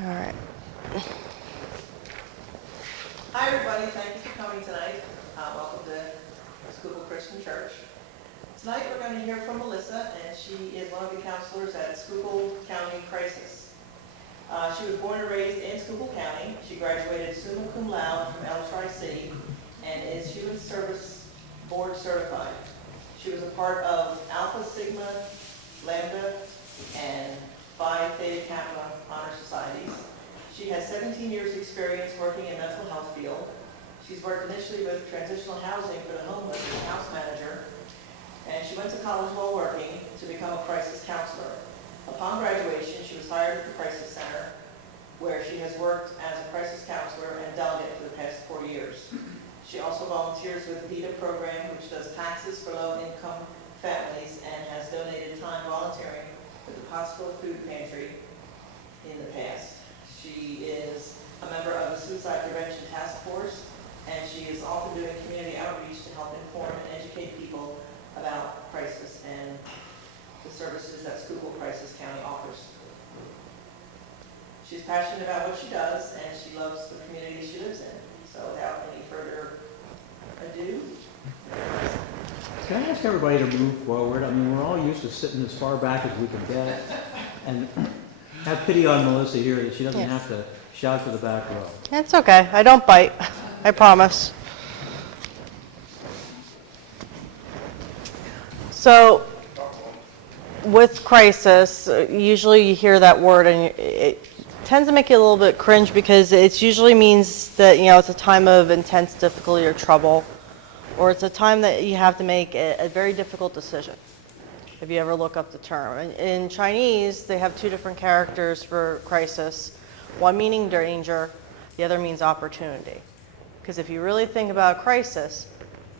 All right. Hi, everybody. Thank you for coming tonight. Welcome to Schuylkil Christian Church. Tonight we're going to hear from Melissa, and she is one of the counselors at Schuylkil County Crisis. She was born and raised in Schuylkil County. She graduated summa cum laude from Tri-City and is Human Service Board certified. She was a part of Alpha Sigma, Lambda, and Phi Theta Kappa honor societies. She has 17 years experience working in mental health field. She's worked initially with transitional housing for the homeless as house manager, and she went to college while working to become a crisis counselor. Upon graduation, she was hired at the Crisis Center, where she has worked as a crisis counselor and delegate for the past 4 years. She also volunteers with the PETA program, which does taxes for low-income families, and has donated time volunteering with the Pottsville Food Pantry in the past. She is a member of the Suicide Prevention Task Force, and she is often doing community outreach to help inform and educate people about crisis and the services that Schuylkil Crisis County offers. She's passionate about what she does, and she loves the community she lives in. So without any further ado, Can I ask everybody to move forward? I mean, we're all used to sitting as far back as we can get, and have pity on Melissa here that she doesn't Yes. have to shout to the back row. It's okay. I don't bite. I promise. So, with crisis, usually you hear that word and it tends to make you a little bit cringe because it usually means that, it's a time of intense difficulty or trouble, or it's a time that you have to make a very difficult decision, if you ever look up the term. In Chinese, they have two different characters for crisis, one meaning danger, the other means opportunity. Because if you really think about crisis,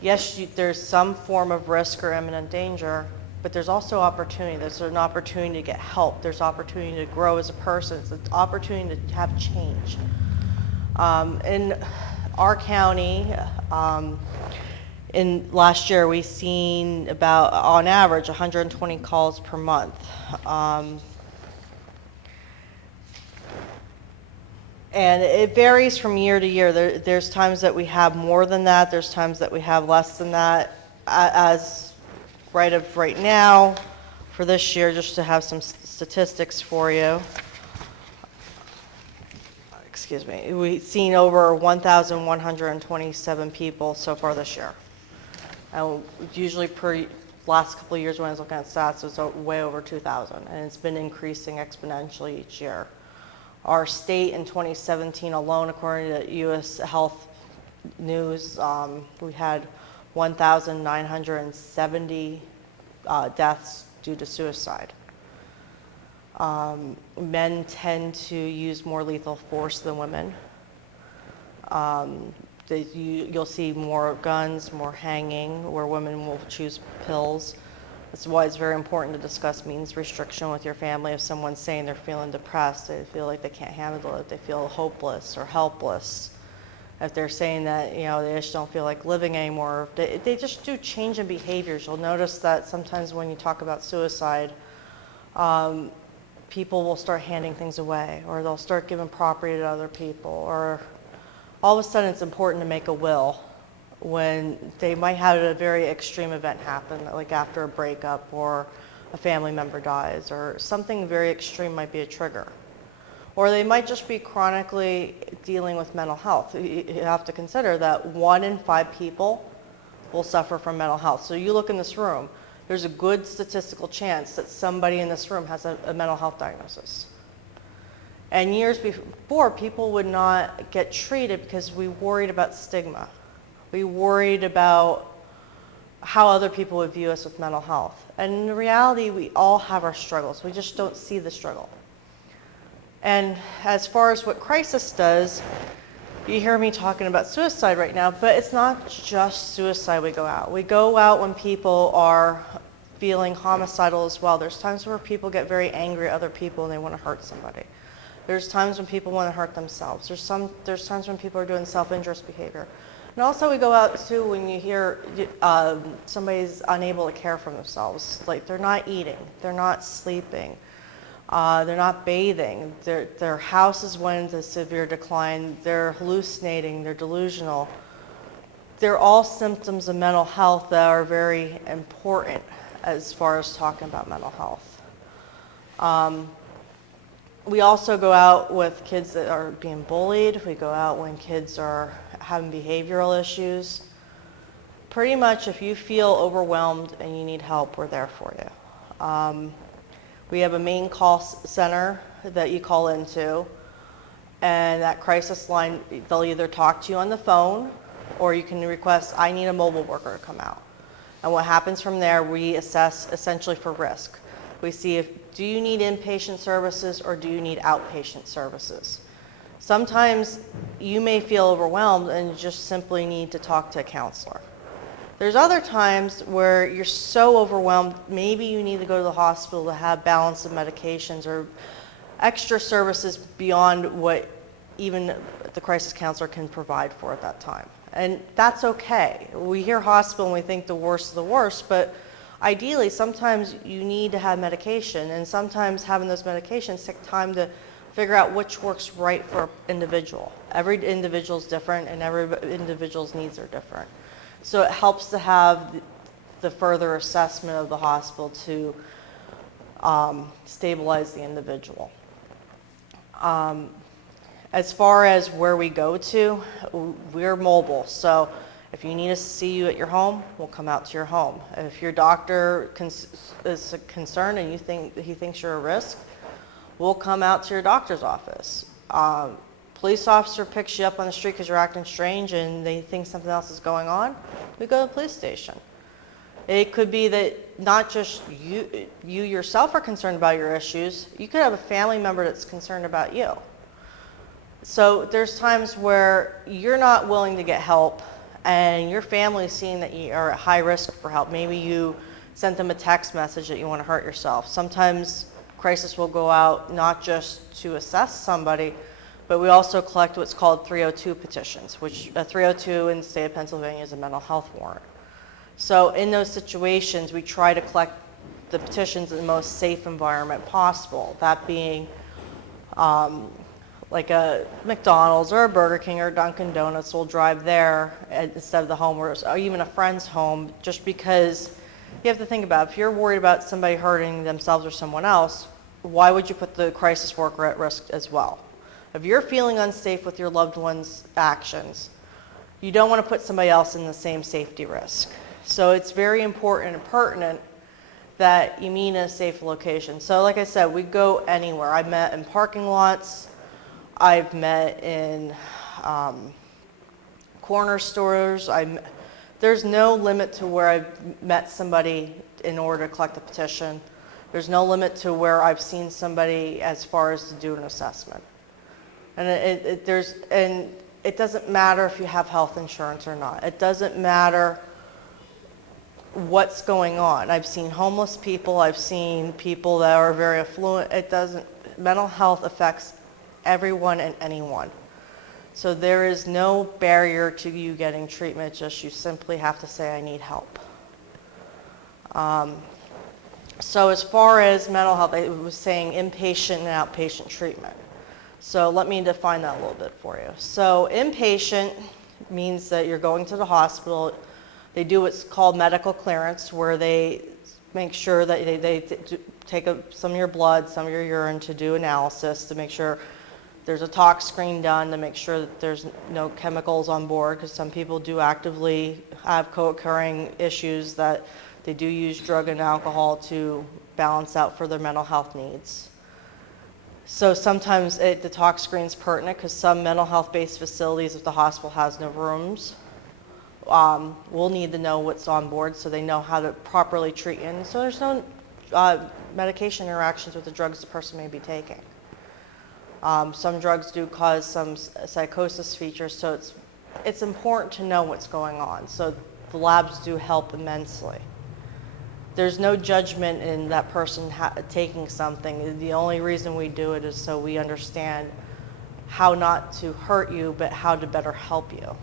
yes, there's some form of risk or imminent danger, but there's also opportunity. There's an opportunity to get help. There's opportunity to grow as a person. It's an opportunity to have change. In our county, in last year, we've seen about, on average, 120 calls per month. And it varies from year to year. There's times that we have more than that. There's times that we have less than that. As right now, for this year, just to have some statistics for you. Excuse me. We've seen over 1,127 people so far this year. And usually per last couple of years when I was looking at stats, it was way over 2,000, and it's been increasing exponentially each year. Our state in 2017 alone, according to U.S. Health News, we had 1,970 deaths due to suicide. Men tend to use more lethal force than women. You'll see more guns, more hanging, where women will choose pills. That's why it's very important to discuss means restriction with your family. If someone's saying they're feeling depressed, they feel like they can't handle it, they feel hopeless or helpless. If they're saying that, they just don't feel like living anymore, they just do change in behaviors. You'll notice that sometimes when you talk about suicide, people will start handing things away, or they'll start giving property to other people, or all of a sudden it's important to make a will when they might have a very extreme event happen, like after a breakup or a family member dies, or something very extreme might be a trigger. Or they might just be chronically dealing with mental health. You have to consider that 1 in 5 people will suffer from mental health. So you look in this room, there's a good statistical chance that somebody in this room has a mental health diagnosis. And years before, people would not get treated because we worried about stigma. We worried about how other people would view us with mental health. And in reality, we all have our struggles. We just don't see the struggle. And as far as what crisis does, you hear me talking about suicide right now, but it's not just suicide we go out. We go out when people are feeling homicidal as well. There's times where people get very angry at other people and they want to hurt somebody. There's times when people want to hurt themselves. There's times when people are doing self-injurious behavior. And also we go out too when you hear somebody's unable to care for themselves. Like they're not eating, they're not sleeping. They're not bathing. Their house is went into severe decline. They're hallucinating. They're delusional. They're all symptoms of mental health that are very important as far as talking about mental health. We also go out with kids that are being bullied. We go out when kids are having behavioral issues. Pretty much if you feel overwhelmed and you need help, we're there for you. We have a main call center that you call into, and that crisis line, they'll either talk to you on the phone or you can request, I need a mobile worker to come out. And what happens from there, we assess essentially for risk. We see do you need inpatient services or do you need outpatient services? Sometimes you may feel overwhelmed and just simply need to talk to a counselor. There's other times where you're so overwhelmed, maybe you need to go to the hospital to have balance of medications or extra services beyond what even the crisis counselor can provide for at that time. And that's okay. We hear hospital and we think the worst of the worst, but ideally sometimes you need to have medication, and sometimes having those medications take time to figure out which works right for an individual. Every individual is different and every individual's needs are different. So it helps to have the further assessment of the hospital to stabilize the individual. As far as where we go to, we're mobile. So if you need us to see you at your home, we'll come out to your home. If your doctor is concerned and he thinks you're a risk, we'll come out to your doctor's office. Police officer picks you up on the street because you're acting strange and they think something else is going on, we go to the police station. It could be that not just you yourself are concerned about your issues, you could have a family member that's concerned about you. So there's times where you're not willing to get help and your family's seeing that you are at high risk for help. Maybe you sent them a text message that you want to hurt yourself. Sometimes crisis will go out not just to assess somebody, but we also collect what's called 302 petitions, which a 302 in the state of Pennsylvania is a mental health warrant. So in those situations, we try to collect the petitions in the most safe environment possible, that being like a McDonald's or a Burger King or a Dunkin' Donuts. We'll drive there instead of the home, or even a friend's home, just because you have to think about, if you're worried about somebody hurting themselves or someone else, why would you put the crisis worker at risk as well? If you're feeling unsafe with your loved one's actions, you don't want to put somebody else in the same safety risk. So it's very important and pertinent that you meet in a safe location. So like I said, we go anywhere. I've met in parking lots, I've met in corner stores. There's no limit to where I've met somebody in order to collect a petition. There's no limit to where I've seen somebody as far as to do an assessment. And it doesn't matter if you have health insurance or not. It doesn't matter what's going on. I've seen homeless people. I've seen people that are very affluent. Mental health affects everyone and anyone. So there is no barrier to you getting treatment. Just you simply have to say, I need help. So as far as mental health, I was saying inpatient and outpatient treatment. So let me define that a little bit for you. So inpatient means that you're going to the hospital. They do what's called medical clearance, where they make sure that they take some of your blood, some of your urine to do analysis to make sure there's a tox screen done to make sure that there's no chemicals on board, because some people do actively have co-occurring issues that they do use drug and alcohol to balance out for their mental health needs. So sometimes the tox screen is pertinent because some mental health-based facilities, if the hospital has no rooms, we'll need to know what's on board so they know how to properly treat you. And so there's no medication interactions with the drugs the person may be taking. Some drugs do cause some psychosis features, so it's important to know what's going on. So the labs do help immensely. There's no judgment in that person taking something. The only reason we do it is so we understand how not to hurt you, but how to better help you.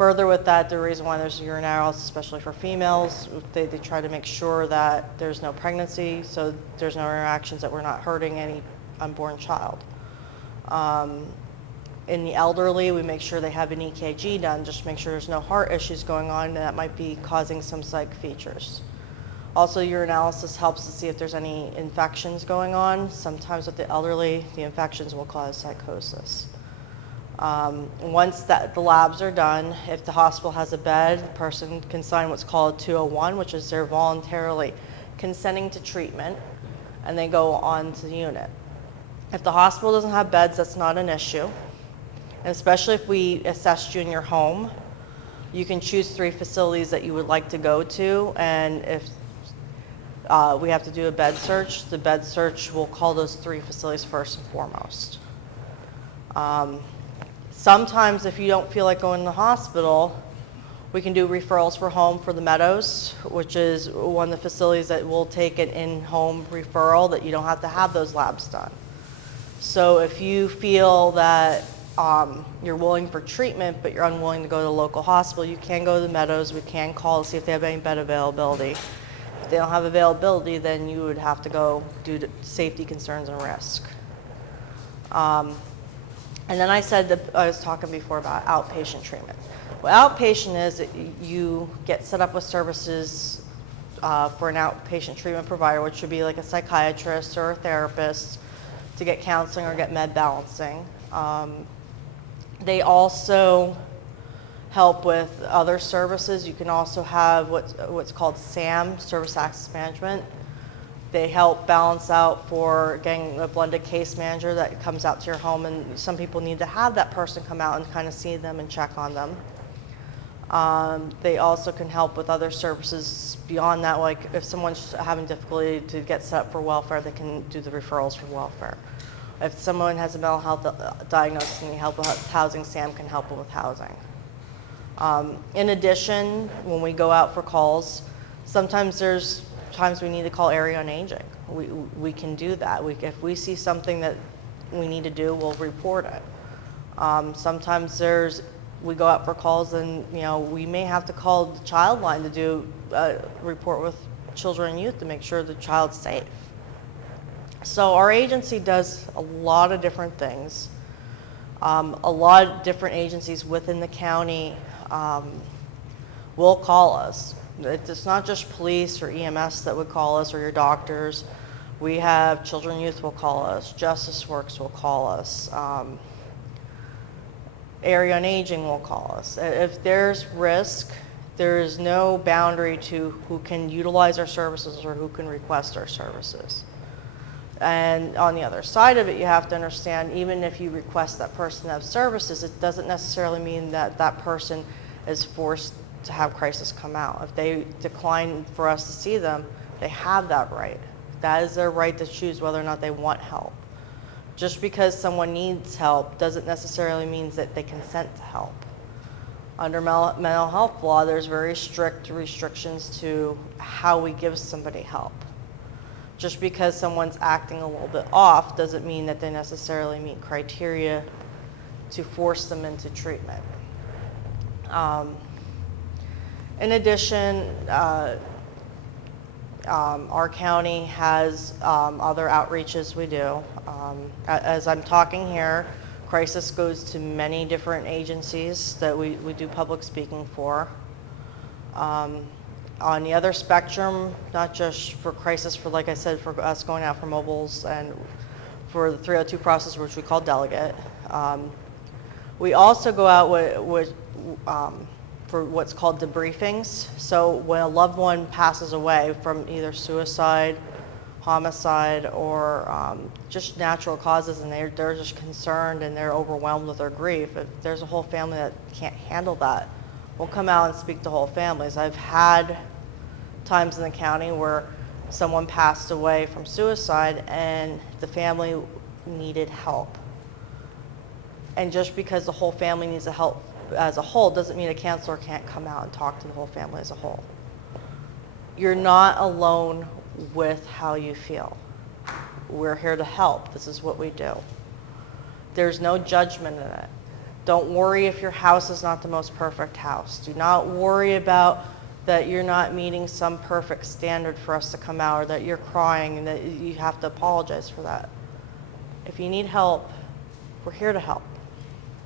Further with that, the reason why there's urine analysis, especially for females, they try to make sure that there's no pregnancy, so there's no interactions, that we're not hurting any unborn child. In the elderly, we make sure they have an EKG done, just to make sure there's no heart issues going on that might be causing some psych features. Also, urinalysis helps to see if there's any infections going on. Sometimes with the elderly, the infections will cause psychosis. Once the labs are done, if the hospital has a bed, the person can sign what's called 201, which is they're voluntarily consenting to treatment, and they go on to the unit. If the hospital doesn't have beds, that's not an issue. And especially if we assessed you in your home, you can choose 3 facilities that you would like to go to, and if we have to do a bed search, the bed search will call those 3 facilities first and foremost. Sometimes if you don't feel like going to the hospital, we can do referrals for home for the Meadows, which is one of the facilities that will take an in-home referral that you don't have to have those labs done. So if you feel that you're willing for treatment, but you're unwilling to go to the local hospital, you can go to the Meadows. We can call to see if they have any bed availability. If they don't have availability, then you would have to go due to safety concerns and risk. And then I said that I was talking before about outpatient treatment. What outpatient is, you get set up with services for an outpatient treatment provider, which would be like a psychiatrist or a therapist, to get counseling or get med balancing. They also help with other services. You can also have what's called SAM, Service Access Management. They help balance out for getting a blended case manager that comes out to your home, and some people need to have that person come out and kind of see them and check on them. They also can help with other services beyond that, like if someone's having difficulty to get set up for welfare, they can do the referrals for welfare. If someone has a mental health diagnosis and need help with housing, SAM can help with housing. In addition, when we go out for calls, sometimes there's times we need to call area on aging. We can do that. If we see something that we need to do, we'll report it. Sometimes we go out for calls and we may have to call the child line to do a report with children and youth to make sure the child's safe. So our agency does a lot of different things. A lot of different agencies within the county will call us. It's not just police or EMS that would call us or your doctors. We have Children and Youth will call us, Justice Works will call us, Area on Aging will call us. If there's risk, there is no boundary to who can utilize our services or who can request our services. And on the other side of it, you have to understand, even if you request that person to have services, it doesn't necessarily mean that that person is forced to have crisis come out. If they decline for us to see them, they have that right. That is their right to choose whether or not they want help. Just because someone needs help doesn't necessarily mean that they consent to help. Under mental health law, there's very strict restrictions to how we give somebody help. Just because someone's acting a little bit off doesn't mean that they necessarily meet criteria to force them into treatment. In addition, our county has other outreaches we do. As I'm talking here, Crisis goes to many different agencies that we do public speaking for. On the other spectrum, not just for Crisis, for like I said, for us going out for mobiles and for the 302 process, which we call delegate. We also go out for what's called debriefings. So when a loved one passes away from either suicide, homicide, or just natural causes, and they're just concerned and they're overwhelmed with their grief, if there's a whole family that can't handle that, we'll come out and speak to whole families. I've had times in the county where someone passed away from suicide and the family needed help. And just because the whole family needs the help as a whole doesn't mean a counselor can't come out and talk to the whole family as a whole. You're not alone with how you feel. We're here to help. This is what we do. There's no judgment in it. Don't worry if your house is not the most perfect house. Do not worry about that you're not meeting some perfect standard for us to come out, or that you're crying and that you have to apologize for that. If you need help, we're here to help.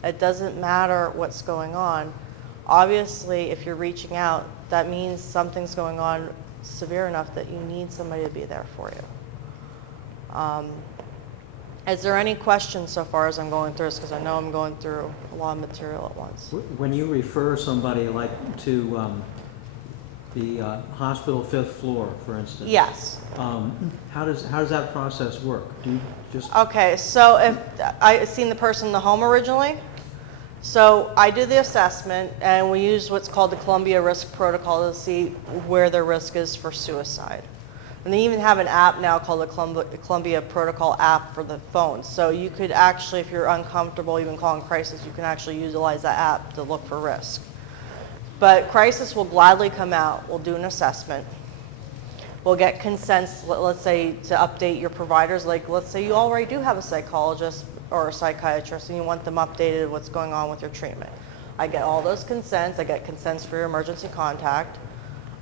It doesn't matter what's going on. Obviously, if you're reaching out, that means something's going on severe enough that you need somebody to be there for you. Is there any questions so far as I'm going through this? Because I know I'm going through a lot of material at once. When you refer somebody like to the hospital 5th floor, for instance. Yes. How does that process work? Do you just... Okay, so if I seen the person in the home originally, so I do the assessment and we use what's called the Columbia Risk Protocol to see where their risk is for suicide. And they even have an app now called the Columbia Protocol app for the phone. So you could actually, if you're uncomfortable even calling Crisis, you can actually utilize that app to look for risk. But Crisis will gladly come out. We'll do an assessment. We'll get consents, let's say, to update your providers. Like, let's say you already do have a psychologist or a psychiatrist and you want them updated what's going on with your treatment. I get all those consents. I get consents for your emergency contact.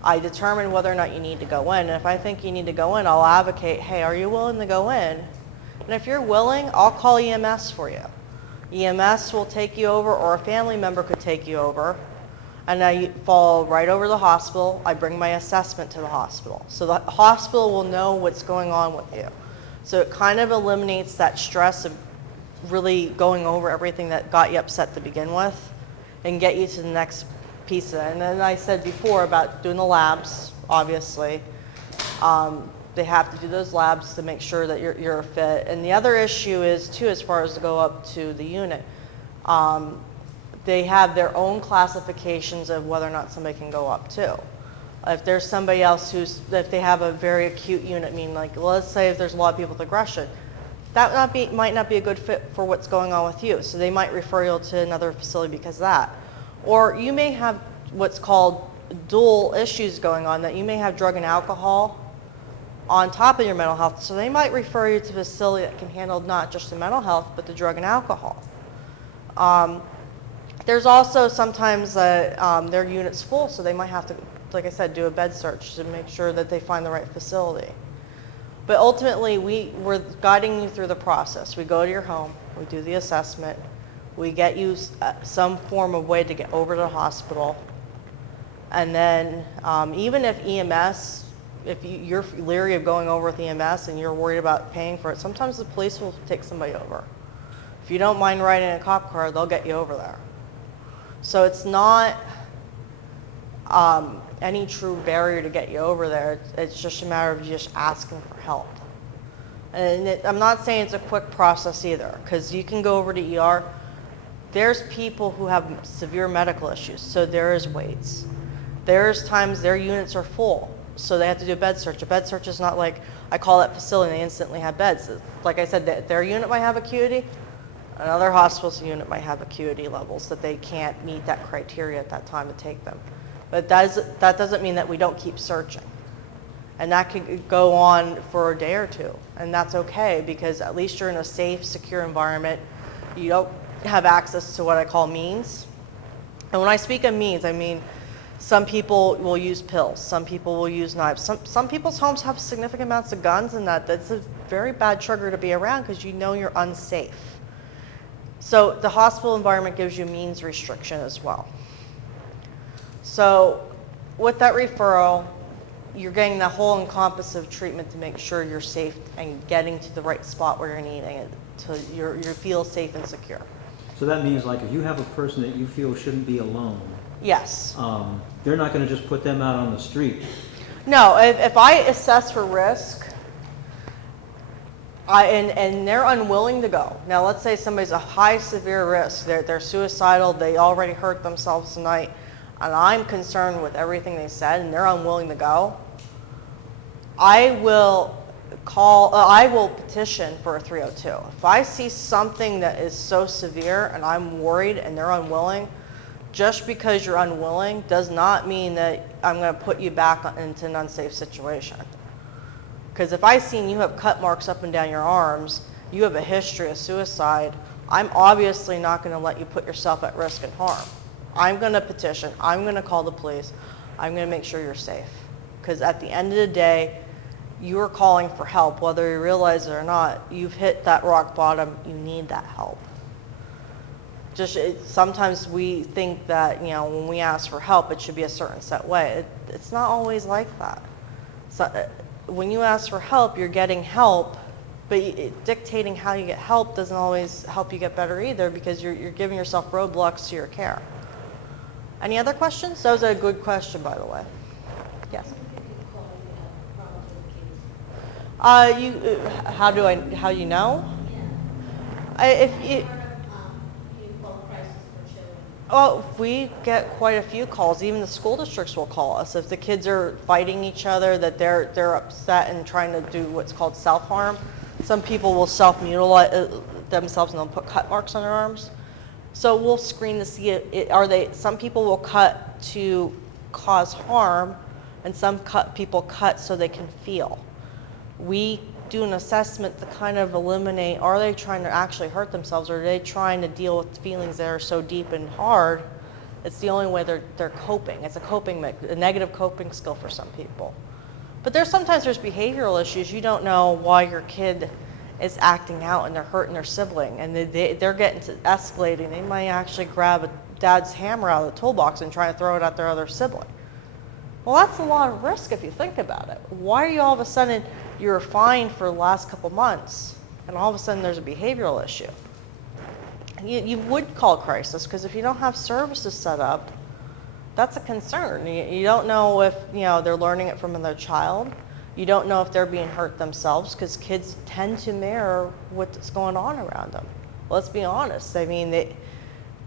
I determine whether or not you need to go in. And if I think you need to go in, I'll advocate, hey, are you willing to go in? And if you're willing, I'll call EMS for you. EMS will take you over, or a family member could take you over. And I fall right over to the hospital. I bring my assessment to the hospital. So the hospital will know what's going on with you. So it kind of eliminates that stress of really going over everything that got you upset to begin with and get you to the next piece of it. And then I said before about doing the labs, obviously. They have to do those labs to make sure that you're a fit. And the other issue is, too, as far as to go up to the unit, they have their own classifications of whether or not somebody can go up to. If there's somebody else if they have a very acute unit, meaning like, let's say if there's a lot of people with aggression, that might not be a good fit for what's going on with you. So they might refer you to another facility because of that. Or you may have what's called dual issues going on, that you may have drug and alcohol on top of your mental health. So they might refer you to a facility that can handle not just the mental health, but the drug and alcohol. There's also sometimes their unit's full, so they might have to, like I said, do a bed search to make sure that they find the right facility. But ultimately, we're guiding you through the process. We go to your home, we do the assessment, we get you some form of way to get over to the hospital. And then even if EMS, if you're leery of going over with EMS and you're worried about paying for it, sometimes the police will take somebody over. If you don't mind riding in a cop car, they'll get you over there. So it's not any true barrier to get you over there. It's just a matter of just asking for help. And I'm not saying it's a quick process either, because you can go over to ER. There's people who have severe medical issues, so there is waits. There's times their units are full, so they have to do a bed search. A bed search is not like I call that facility and they instantly have beds. Like I said, their unit might have acuity. Another hospital's unit might have acuity levels that they can't meet that criteria at that time to take them. But that doesn't mean that we don't keep searching. And that could go on for a day or two. And that's okay, because at least you're in a safe, secure environment. You don't have access to what I call means. And when I speak of means, I mean some people will use pills. Some people will use knives. Some people's homes have significant amounts of guns, and that's a very bad trigger to be around because you know you're unsafe. So the hospital environment gives you means restriction as well. So with that referral, you're getting the whole encompassive treatment to make sure you're safe and getting to the right spot where you're needing it, so you feel safe and secure. So that means, like, if you have a person that you feel shouldn't be alone, yes, they're not going to just put them out on the street. No, if I assess for risk, and they're unwilling to go. Now, let's say somebody's a high severe risk. They're suicidal. They already hurt themselves tonight, and I'm concerned with everything they said, and they're unwilling to go. I will petition for a 302. If I see something that is so severe and I'm worried and they're unwilling, just because you're unwilling does not mean that I'm going to put you back into an unsafe situation. Because if I've seen you have cut marks up and down your arms, you have a history of suicide, I'm obviously not going to let you put yourself at risk and harm. I'm going to petition. I'm going to call the police. I'm going to make sure you're safe. Because at the end of the day, you are calling for help, whether you realize it or not. You've hit that rock bottom. You need that help. Sometimes we think that, when we ask for help, it should be a certain set way. It's not always like that. So, when you ask for help, you're getting help, but dictating how you get help doesn't always help you get better either, because you're giving yourself roadblocks to your care. Any other questions? That was a good question, by the way. Yes. How you know? Well, we get quite a few calls. Even the school districts will call us if the kids are fighting each other, that they're upset and trying to do what's called self-harm. Some people will self-mutilate themselves and they'll put cut marks on their arms. So we'll screen to see some people will cut to cause harm, and some people cut so they can feel. We do an assessment to kind of eliminate, are they trying to actually hurt themselves, or are they trying to deal with feelings that are so deep and hard? It's the only way they're coping. It's a negative coping skill for some people. But sometimes there's behavioral issues. You don't know why your kid is acting out and they're hurting their sibling, and they're getting to escalating. They might actually grab a dad's hammer out of the toolbox and try to throw it at their other sibling. Well, that's a lot of risk if you think about it. Why are you all of a sudden, you're fine for the last couple months, and all of a sudden there's a behavioral issue? You would call crisis, because if you don't have services set up, that's a concern. You don't know if they're learning it from their child. You don't know if they're being hurt themselves, because kids tend to mirror what's going on around them. Let's be honest. I mean,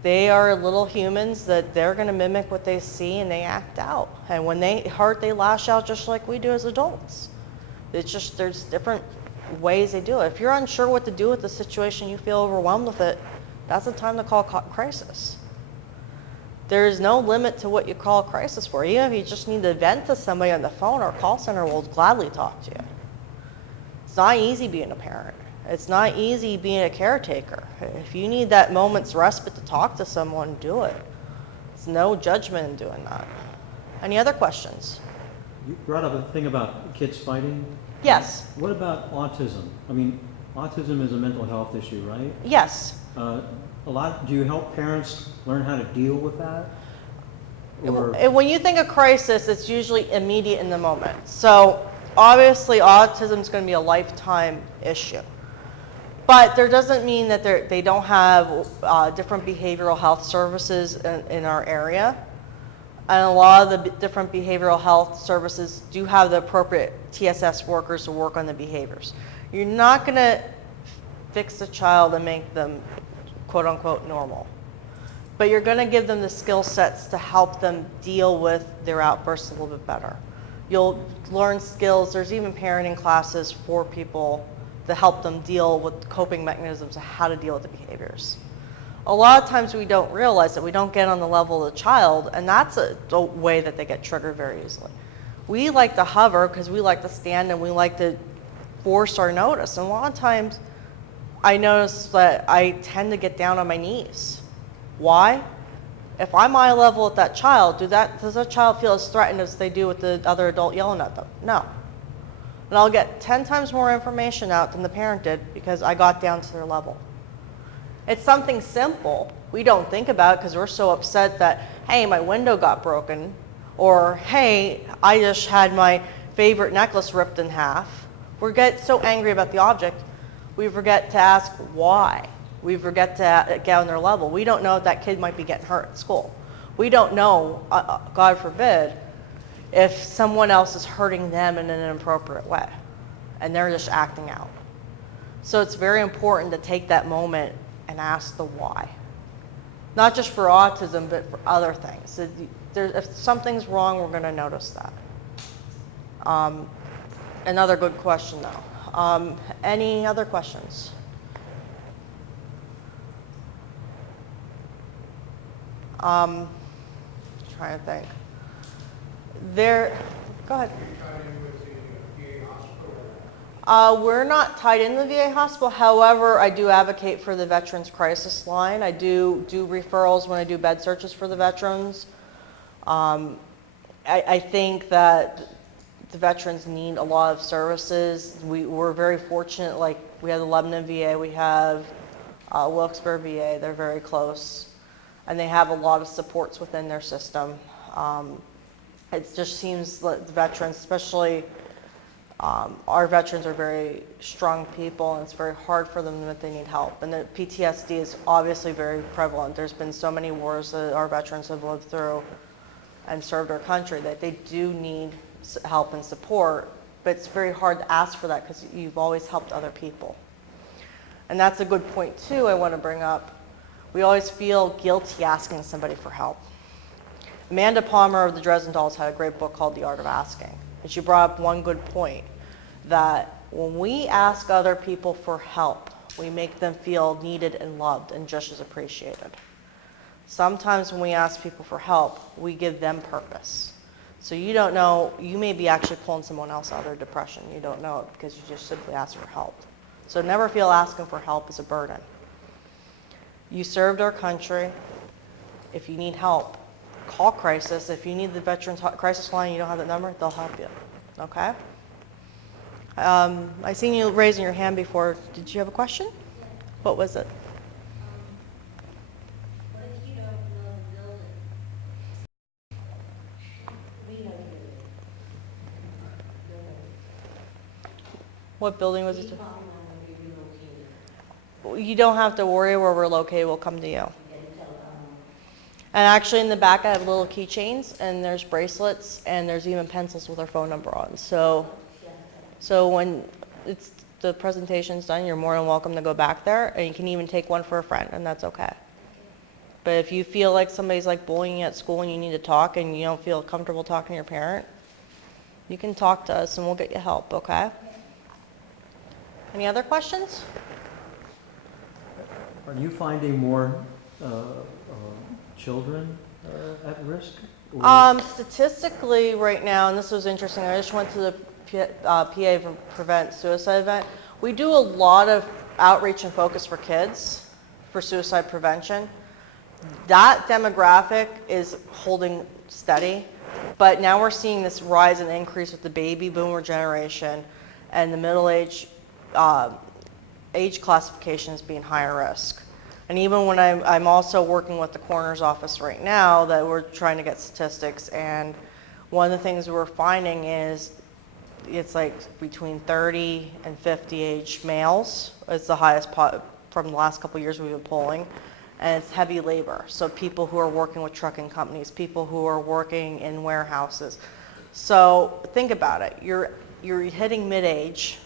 they are little humans that they're going to mimic what they see, and they act out. And when they hurt, they lash out just like we do as adults. It's just there's different ways they do it. If you're unsure what to do with the situation, you feel overwhelmed with it, that's the time to call crisis. There is no limit to what you call a crisis for. Even if you just need to vent to somebody on the phone, our call center will gladly talk to you. It's not easy being a parent. It's not easy being a caretaker. If you need that moment's respite to talk to someone, do it. There's no judgment in doing that. Any other questions? You brought up a thing about kids fighting. Yes. What about autism? I mean, autism is a mental health issue, right? Yes. Do you help parents learn how to deal with that? When you think of crisis, it's usually immediate in the moment. So obviously autism is going to be a lifetime issue. But there doesn't mean that they don't have different behavioral health services in our area. And a lot of the different behavioral health services do have the appropriate TSS workers to work on the behaviors. You're not going to fix a child and make them quote unquote normal. But you're going to give them the skill sets to help them deal with their outbursts a little bit better. You'll learn skills. There's even parenting classes for people to help them deal with coping mechanisms of how to deal with the behaviors. A lot of times we don't realize that we don't get on the level of the child, and that's a way that they get triggered very easily. We like to hover because we like to stand and we like to force our notice. And a lot of times I notice that I tend to get down on my knees. Why? If I'm eye level with that child, does that child feel as threatened as they do with the other adult yelling at them? No. And I'll get 10 times more information out than the parent did because I got down to their level. It's something simple. We don't think about it because we're so upset that, hey, my window got broken, or hey, I just had my favorite necklace ripped in half. We get so angry about the object, we forget to ask why. We forget to get on their level. We don't know if that kid might be getting hurt at school. We don't know, God forbid, if someone else is hurting them in an inappropriate way and they're just acting out. So it's very important to take that moment and ask the why. Not just for autism, but for other things. If something's wrong, we're going to notice that. Another good question, though. Any other questions? Trying to think. Go ahead. We're not tied in the VA hospital. However, I do advocate for the Veterans Crisis line. I do referrals when I do bed searches for the veterans. I think that the veterans need a lot of services. We're very fortunate, like we have the Lebanon VA, we have Wilkes-Barre VA, they're very close. And they have a lot of supports within their system. It just seems that the veterans, especially our veterans, are very strong people, and it's very hard for them when they need help. And the PTSD is obviously very prevalent. There's been so many wars that our veterans have lived through and served our country that they do need help and support, but it's very hard to ask for that because you've always helped other people. And that's a good point too I want to bring up. We always feel guilty asking somebody for help. Amanda Palmer of the Dresden Dolls had a great book called The Art of Asking. And she brought up one good point, that when we ask other people for help, we make them feel needed and loved and just as appreciated. Sometimes when we ask people for help, we give them purpose. So you don't know, you may be actually pulling someone else out of their depression. You don't know it because you just simply ask for help. So never feel asking for help is a burden. You served our country. If you need help, call Crisis. If you need the Veterans Crisis line, you don't have that number, they'll help you, okay? I seen you raising your hand before. Did you have a question? What was it? What if you don't know the building? We know the building. What building was it? We probably want to be relocated. You don't have to worry where we're located, we'll come to you. And tell, And actually in the back I have little keychains and there's bracelets and there's even pencils with our phone number on. So when it's the presentation's done, you're more than welcome to go back there, and you can even take one for a friend, and that's okay. But if you feel like somebody's like bullying you at school and you need to talk and you don't feel comfortable talking to your parent, you can talk to us and we'll get you help, okay? Any other questions? Are you finding more children at risk? Or- Statistically right now, and this was interesting, I just went to the PA for Prevent Suicide event. We do a lot of outreach and focus for kids for suicide prevention. That demographic is holding steady, but now we're seeing this rise and increase with the baby boomer generation and the middle age classifications being higher risk. And even when I'm also working with the coroner's office right now that we're trying to get statistics, and one of the things we're finding is it's like between 30 and 50 age males is the highest from the last couple of years we've been polling, and it's heavy labor. So people who are working with trucking companies, people who are working in warehouses. So think about it, you're hitting mid-age,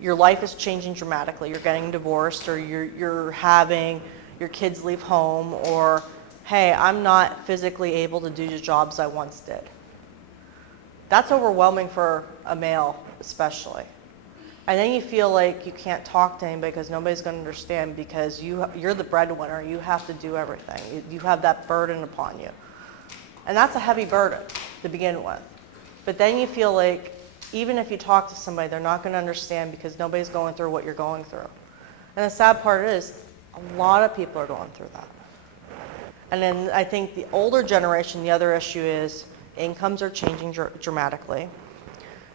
your life is changing dramatically, you're getting divorced, or you're having your kids leave home, or hey, I'm not physically able to do the jobs I once did. That's overwhelming for a male especially. And then you feel like you can't talk to anybody because nobody's going to understand, because you're the breadwinner, you have to do everything. You have that burden upon you. And that's a heavy burden to begin with. But then you feel like even if you talk to somebody, they're not going to understand because nobody's going through what you're going through. And the sad part is, a lot of people are going through that. And then I think the older generation, the other issue is incomes are changing dramatically.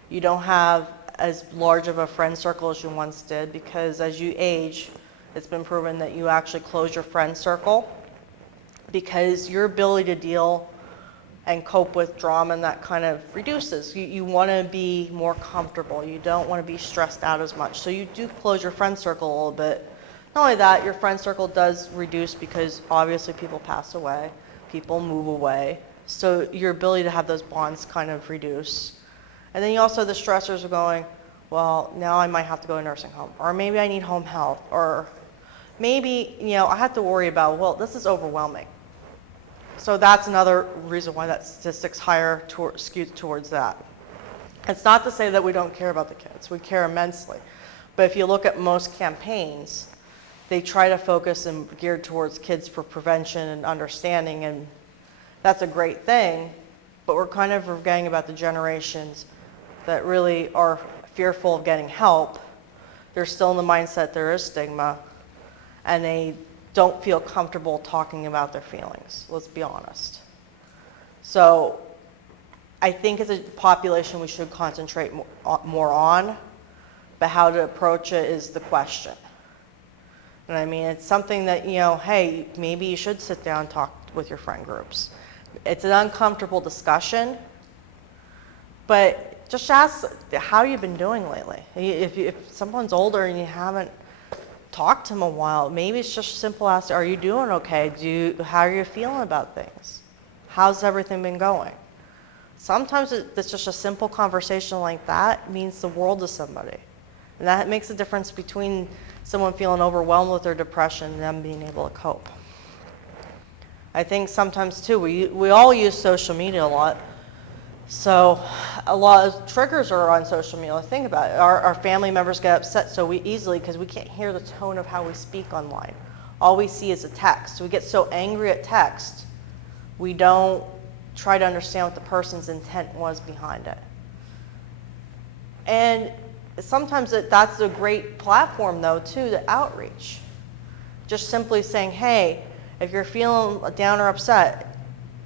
You don't have as large of a friend circle as you once did, because as you age, it's been proven that you actually close your friend circle because your ability to deal and cope with drama and that kind of reduces. You want to be more comfortable. You don't want to be stressed out as much. So you do close your friend circle a little bit. Not only that, your friend circle does reduce because obviously people pass away, people move away. So your ability to have those bonds kind of reduce. And then you also have the stressors of going, well, now I might have to go to a nursing home, or maybe I need home health, or maybe, I have to worry about, well, this is overwhelming. So that's another reason why that statistic's higher skewed towards that. It's not to say that we don't care about the kids. We care immensely. But if you look at most campaigns, they try to focus and geared towards kids for prevention and understanding, and that's a great thing, but we're kind of forgetting about the generations that really are fearful of getting help, they're still in the mindset there is stigma, and they don't feel comfortable talking about their feelings, let's be honest. So I think as a population we should concentrate more on, but how to approach it is the question. And I mean, it's something that, you know, hey, maybe you should sit down and talk with your friend groups. It's an uncomfortable discussion, but just ask, how you been doing lately? If someone's older and you haven't talked to them a while, maybe it's just simple ask, are you doing okay? How are you feeling about things? How's everything been going? Sometimes it's just a simple conversation like that means the world to somebody. And that makes a difference between someone feeling overwhelmed with their depression and them being able to cope. I think sometimes too, we all use social media a lot. So a lot of triggers are on social media. Think about it. Our family members get upset so easily because we can't hear the tone of how we speak online. All we see is a text. We get so angry at text, we don't try to understand what the person's intent was behind it. And sometimes that's a great platform though too, to outreach. Just simply saying, hey, if you're feeling down or upset,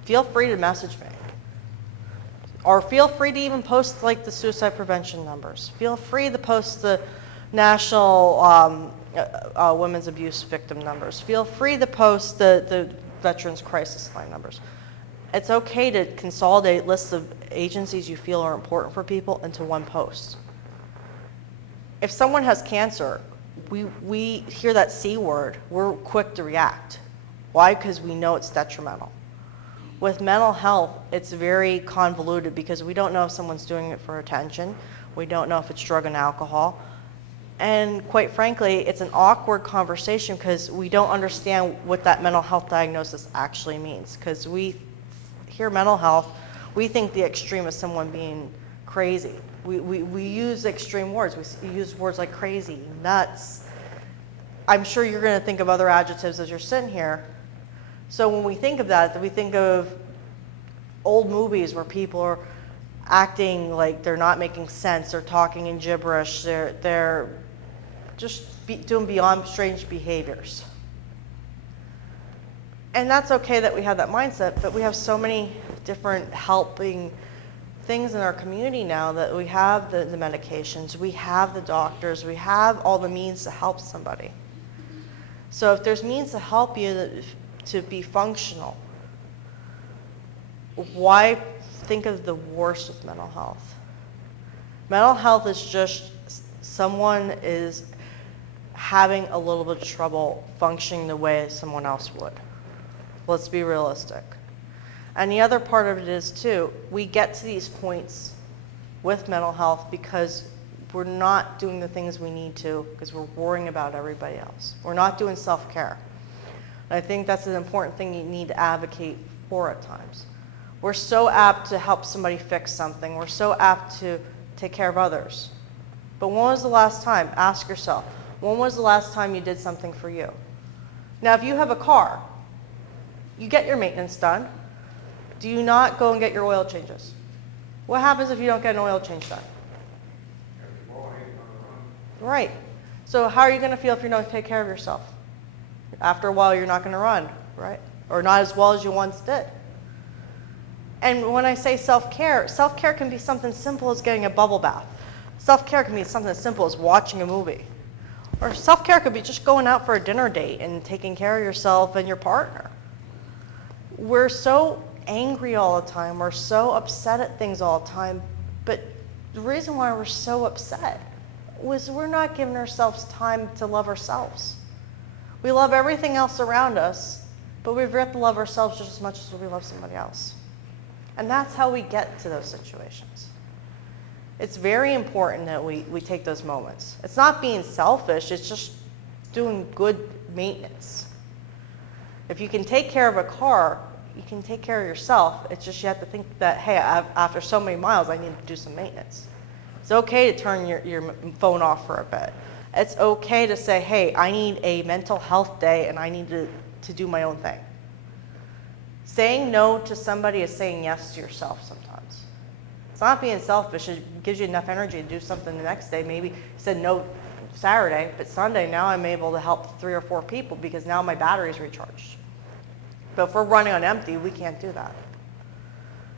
feel free to message me. Or feel free to even post like the suicide prevention numbers. Feel free to post the national women's abuse victim numbers. Feel free to post the Veterans Crisis Line numbers. It's okay to consolidate lists of agencies you feel are important for people into one post. If someone has cancer, we hear that C word, we're quick to react. Why? Because we know it's detrimental. With mental health, it's very convoluted because we don't know if someone's doing it for attention. We don't know if it's drug and alcohol. And quite frankly, it's an awkward conversation because we don't understand what that mental health diagnosis actually means. Because we hear mental health, we think the extreme is someone being crazy. We use extreme words. We use words like crazy, nuts. I'm sure you're going to think of other adjectives as you're sitting here. So when we think of that, we think of old movies where people are acting like they're not making sense, they're talking in gibberish, they're just doing beyond strange behaviors. And that's okay that we have that mindset, but we have so many different helping things in our community now that we have the medications, we have the doctors, we have all the means to help somebody. So if there's means to help you to be functional, why think of the worst with mental health? Mental health is just someone is having a little bit of trouble functioning the way someone else would. Let's be realistic. And the other part of it is too, we get to these points with mental health because we're not doing the things we need to because we're worrying about everybody else. We're not doing self-care. And I think that's an important thing you need to advocate for at times. We're so apt to help somebody fix something. We're so apt to take care of others. But when was the last time? Ask yourself, when was the last time you did something for you? Now, if you have a car, you get your maintenance done. Do you not go and get your oil changes? What happens if you don't get an oil change done? Right. So how are you going to feel if you don't take care of yourself? After a while, you're not going to run, right? Or not as well as you once did. And when I say self-care can be something simple as getting a bubble bath. Self-care can be something as simple as watching a movie. Or self-care could be just going out for a dinner date and taking care of yourself and your partner. We're so angry all the time. We're so upset at things all the time. But the reason why we're so upset was we're not giving ourselves time to love ourselves. We love everything else around us, but we forget to love ourselves just as much as we love somebody else. And that's how we get to those situations. It's very important that we take those moments. It's not being selfish, it's just doing good maintenance. If you can take care of a car, you can take care of yourself. It's just you have to think that, hey, after so many miles, I need to do some maintenance. It's okay to turn your phone off for a bit. It's okay to say, hey, I need a mental health day and I need to do my own thing. Saying no to somebody is saying yes to yourself sometimes. It's not being selfish. It gives you enough energy to do something the next day. Maybe you said no Saturday, but Sunday now I'm able to help 3 or 4 people because now my battery's recharged. But if we're running on empty, we can't do that.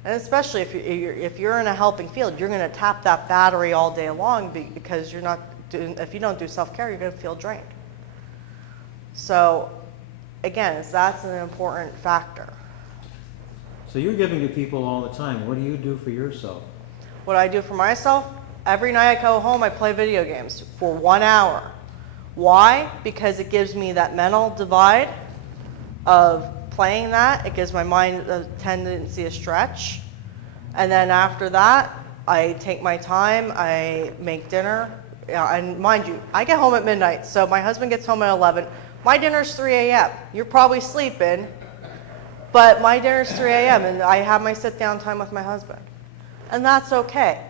And especially if you're in a helping field, you're going to tap that battery all day long because you're not doing, if you don't do self-care, you're going to feel drained. So again, that's an important factor. So you're giving to people all the time. What do you do for yourself? What I do for myself, every night I go home, I play video games for 1 hour. Why? Because it gives me that mental divide of playing that. It gives my mind a tendency to stretch. And then after that, I take my time, I make dinner. And mind you, I get home at midnight, so my husband gets home at 11. My dinner's 3 a.m. You're probably sleeping, but my dinner's 3 a.m. and I have my sit-down time with my husband. And that's okay.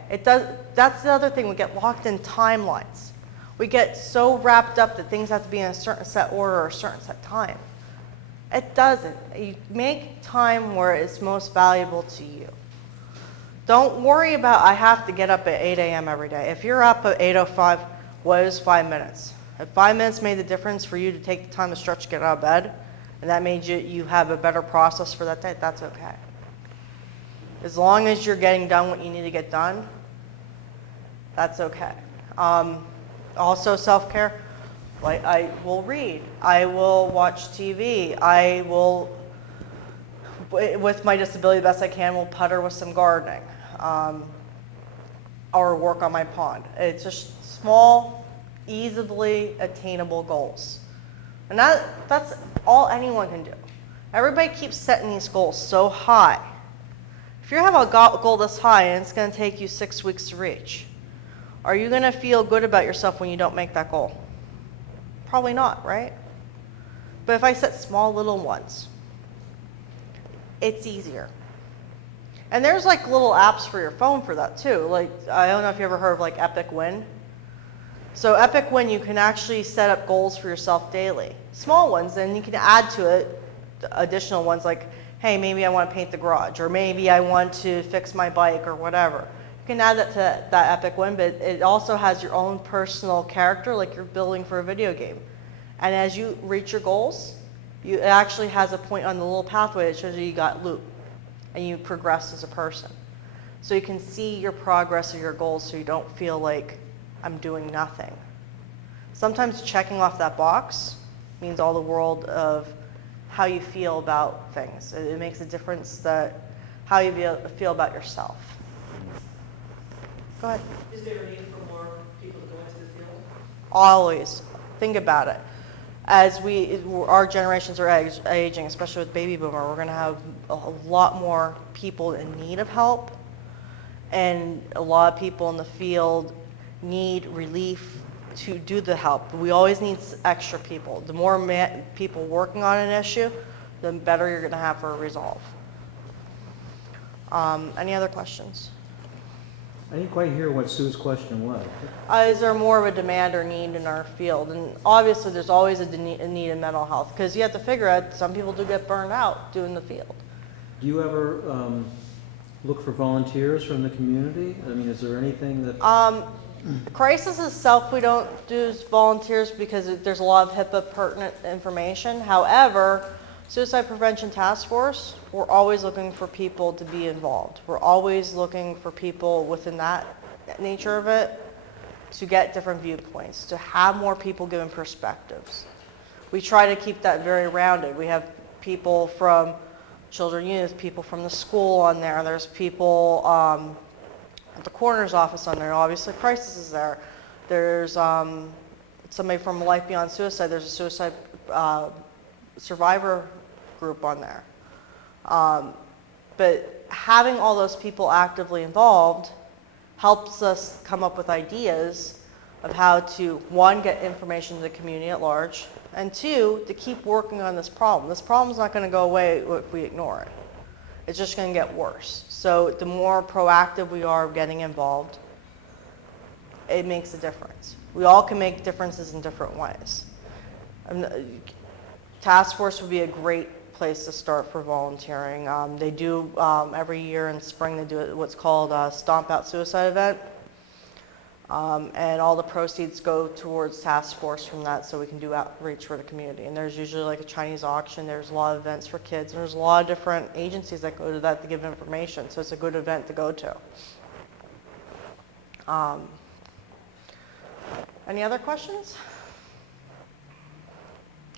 That's the other thing, we get locked in timelines. We get so wrapped up that things have to be in a certain set order or a certain set time. It doesn't. You make time where it's most valuable to you. Don't worry about, I have to get up at 8 a.m. every day. If you're up at 8:05, what is 5 minutes? If 5 minutes made the difference for you to take the time to stretch to get out of bed, and that made you have a better process for that day, that's okay. As long as you're getting done what you need to get done, that's okay. Also self-care, like I will read, I will watch TV, I will, with my disability the best I can, will putter with some gardening, or work on my pond. It's just small, easily attainable goals. And that's all anyone can do. Everybody keeps setting these goals so high. If you have a goal this high and it's going to take you 6 weeks to reach, are you going to feel good about yourself when you don't make that goal? Probably not, right? But if I set small little ones, it's easier. And there's like little apps for your phone for that too. Like, I don't know if you ever heard of like Epic Win. So Epic Win, you can actually set up goals for yourself daily. Small ones, and you can add to it additional ones like, hey, maybe I want to paint the garage, or maybe I want to fix my bike or whatever. You can add that to that Epic Win, but it also has your own personal character like you're building for a video game. And as you reach your goals, it actually has a point on the little pathway that shows you got loot, and you progress as a person. So you can see your progress of your goals so you don't feel like I'm doing nothing. Sometimes checking off that box means all the world of how you feel about things. It makes a difference that how you feel about yourself. Go ahead. Is there a need for more people to go into the field? Always. Think about it. As our generations are aging, especially with baby boomer, we're going to have a lot more people in need of help, and a lot of people in the field need relief to do the help. We always need extra people. The more people working on an issue, the better you're going to have for a resolve. Any other questions? I didn't quite hear what Sue's question was. Is there more of a demand or need in our field? And obviously there's always a need in mental health, because you have to figure out some people do get burned out doing the field. Do you ever look for volunteers from the community? I mean, is there anything that... Crisis itself, we don't do volunteers because there's a lot of HIPAA pertinent information. However, Suicide Prevention Task Force, we're always looking for people to be involved. We're always looking for people within that nature of it to get different viewpoints, to have more people given perspectives. We try to keep that very rounded. We have people from children youth, people from the school on there. There's people at the coroner's office on there. Obviously, Crisis is there. There's somebody from Life Beyond Suicide. There's a suicide survivor group on there. But having all those people actively involved helps us come up with ideas of how to, one, get information to the community at large, and two, to keep working on this problem. This problem's not going to go away if we ignore it. It's just going to get worse. So the more proactive we are getting involved, it makes a difference. We all can make differences in different ways. Task force would be a great place to start for volunteering. They do, every year in spring, they do what's called a Stomp Out Suicide event. And all the proceeds go towards task force from that, so we can do outreach for the community. And there's usually like a Chinese auction, there's a lot of events for kids, and there's a lot of different agencies that go to that to give information, so it's a good event to go to. Any other questions?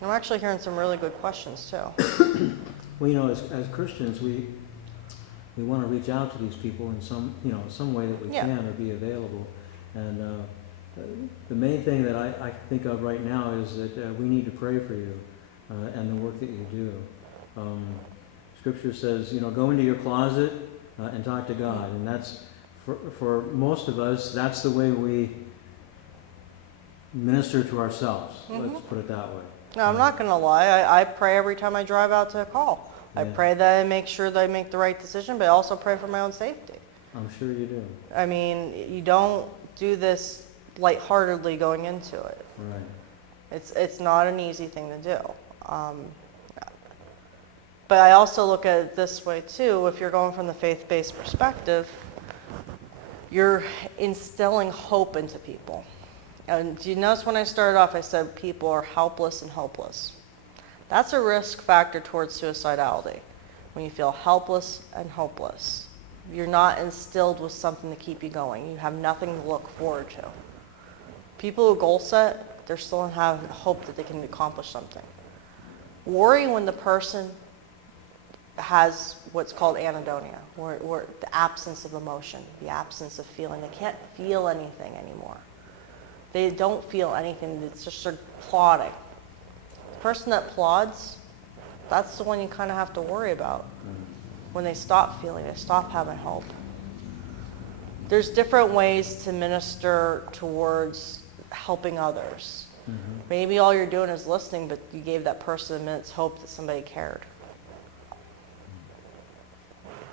I'm actually hearing some really good questions too. Well, you know, as Christians, we want to reach out to these people in some way that we Yeah. can or be available. And the main thing that I think of right now is that we need to pray for you and the work that you do. Scripture says, you know, go into your closet and talk to God. And that's, for most of us, that's the way we minister to ourselves. Let's put it that way. No, I'm not gonna lie, I pray every time I drive out to a call. I Yeah. pray that I make sure that I make the right decision, but I also pray for my own safety. I'm sure you do. I mean, you don't do this lightheartedly going into it. Right. It's not an easy thing to do. But I also look at it this way too. If you're going from the faith-based perspective, you're instilling hope into people. And do you notice when I started off, I said people are helpless and hopeless. That's a risk factor towards suicidality. When you feel helpless and hopeless, you're not instilled with something to keep you going. You have nothing to look forward to. People who goal set, they're still have hope that they can accomplish something. Worry when the person has what's called anhedonia, where the absence of emotion, the absence of feeling. They can't feel anything anymore. They don't feel anything. It's just they're plodding. The person that plods, that's the one you kind of have to worry about. When they stop feeling, they stop having hope. There's different ways to minister towards helping others. Maybe all you're doing is listening, but you gave that person a minute's hope that somebody cared.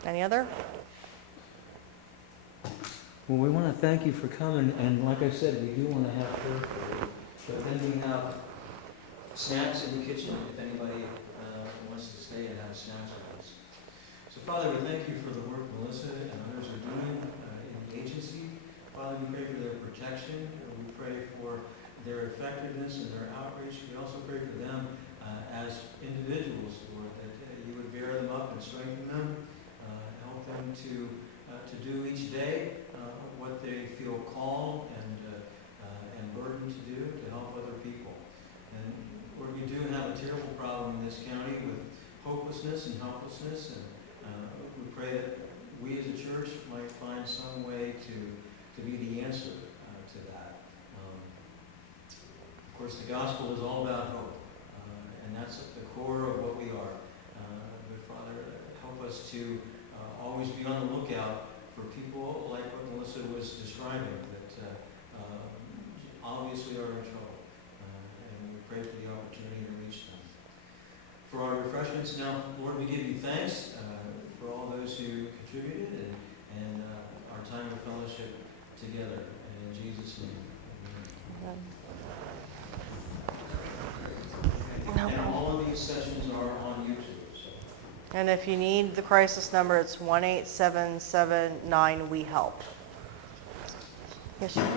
Any other? Well, we want to thank you for coming, and like I said, we do want to have prayer for you. But then we have snacks in the kitchen if anybody wants to stay and have snacks with us. So, Father, we thank you for the work Melissa and others are doing in the agency. Father, we pray for their protection. We pray for their effectiveness and their outreach. We also pray for them as individuals, Lord, that you would bear them up and strengthen them, help them to do each day what they feel called and burdened to do to help other people. And Lord, we do have a terrible problem in this county with hopelessness and helplessness, and we pray that we as a church might find some way to be the answer to that. Of course, the gospel is all about hope, and that's at the core of what we are. But Father, help us to always be on the lookout for people like what Melissa was describing, that obviously are in trouble, and we pray for the opportunity to reach them. For our refreshments now, Lord, we give you thanks for all those who contributed and our time of fellowship together. And in Jesus' name, amen. And all of these sessions are on YouTube. So. And if you need the crisis number, it's 1-877-9-WE-HELP. Yes, sir.